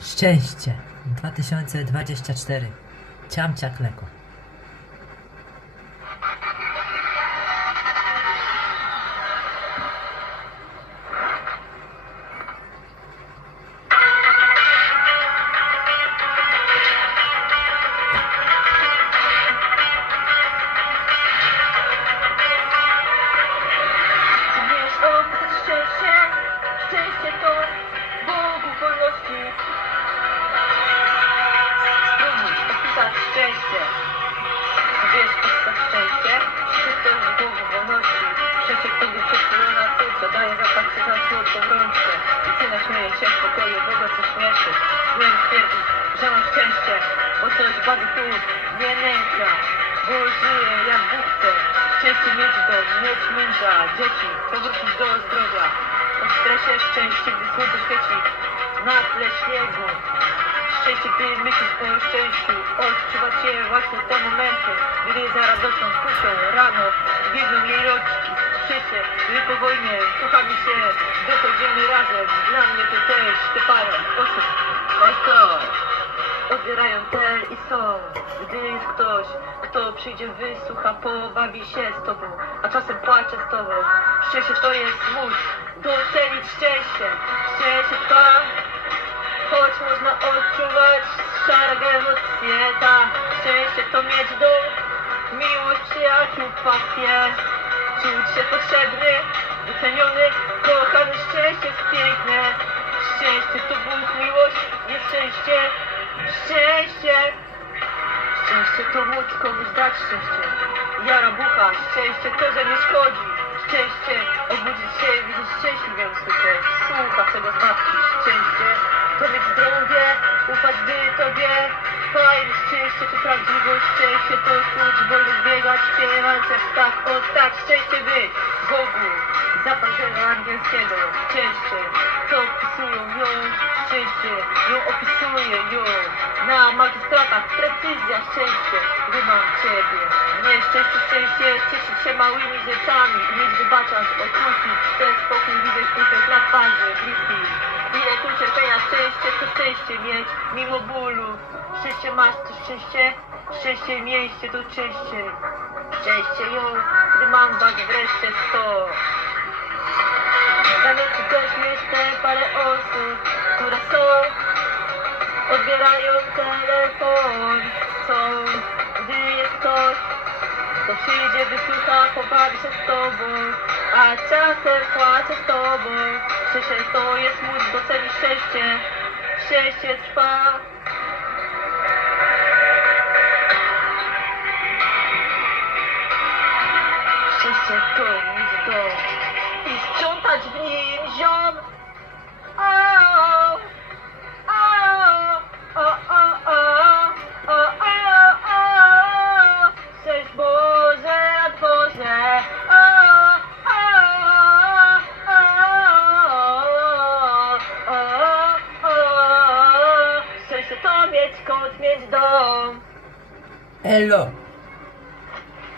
Szczęście. 2024 Ciamcia Kleko się w pokoju, Boga co śmieszy. Śmieje twierdzi, że mam szczęście, bo coś bardzo tu nie nęka. Bo żyje jak Bóg chce. Szczęście mieć dom, mieć męża, dzieci, powrócić do zdrowia. Po stresie szczęście, gdy słońce świeci na tle śniegu. Szczęście, gdy myślisz o szczęściu, odczuwać je właśnie te momenty, gdy za radością kuszą rano, biegną jej roczki. Po wojnie kochamy się, dochodzimy razem. Dla mnie to też te parę osób. Oto odbierają tel i są. Gdy jest ktoś, kto przyjdzie, wysłucha, pobawi się z tobą, a czasem płacze z tobą. Szczęście to jest móc, docenić szczęście. Szczęście trwa, choć można odczuwać szare emocje. Tak, szczęście to mieć dom, miłość, przyjaciół, pasję. Czuć się potrzebny, doceniony, kochany, szczęście jest piękne. Szczęście to Bóg, miłość, jest szczęście, szczęście. To móc komuś dać szczęście. Jara bucha, szczęście to, że nie szkodzi. Szczęście, obudzić się, widzieć szczęśliwą słyszeć. Słucha czego z matki. Szczęście, to mieć zdrowie, ufać gdy tobie. Fajne szczęście to prawdziwość, szczęście to czuć, wolno zbiegać, śpiewać jak tak, o tak, szczęście być. Bogu, zaparzenia angielskiego, szczęście, to opisują ją, szczęście, ją opisuje ją. Na magistratach precyzja, szczęście, gdy mam ciebie. Nie szczęście, szczęście, cieszyć się małymi rzeczami, mieć wybaczać, odpuścić, ten spokój widzę tutaj na twarzy, bliskich. Ile tu szczęście, to mieć, mimo bólu. Szczęście masz, to szczęście, szczęście miejsce, to szczęście. Szczęście ją, gdy mam dać wreszcie. Zamiast też mieć te parę osób, które są Odbierają telefon, są, gdy jest ktoś, kto przyjdzie, wysłucha, pobawi się z tobą, a czasem płacze z tobą. Szczęście to jest móc docenić szczęście, szczęście trwa. Szczęście oh. Szczęście to mieć kot, mieć dom. Elo